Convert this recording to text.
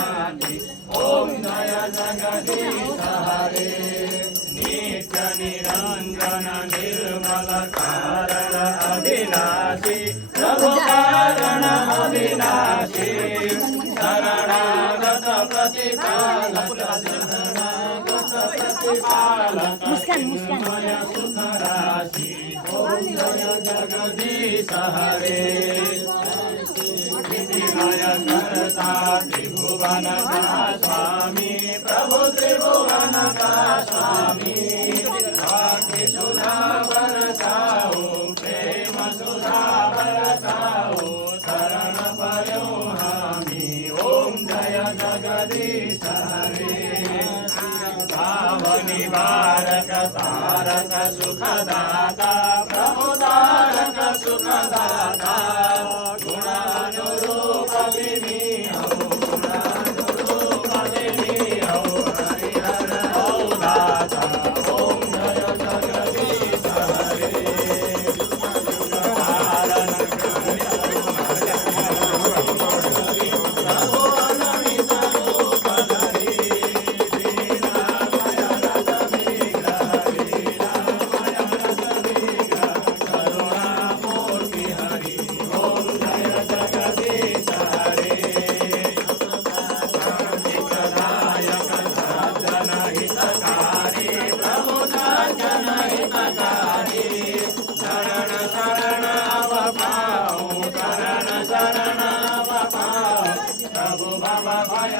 ओम जय जगदीश हरे नित्य निरंजन निर्मल कारण अविनाशी प्रभु कारण अविनाशी शरणागत प्रतिपालक शरणागत प्रतिपालक चिन्मय सुख राशि ओम जय जगदीश हरे विधिमय कर्ता त्रिभुवन का स्वामी प्रभु त्रिभुवन का स्वामी भक्ति सुधा बरसाओ प्रेम सुधा बरसाओ शरण पयो हामी ओम जय जगदीश हरे भाव निवारक तारक सुखदाता प्रभु तारक सुखदाता गुणानुरूप विनीहो गुणानुरूप विनीहो हरिहर दाता ओम जय जगदीश हरे प्रभु अनमित रूप धरि लीलामय रस विग्रह लीलामय रस विग्रह करुणामूर्ति हरि ओम जय जगदीश हरे शांतिप्रदायक सज्जन हितकारी प्रभु सज्जन हितकारी शरण शरण अव पाऊँ शरण शरण अव पाऊँ प्रभु भव भय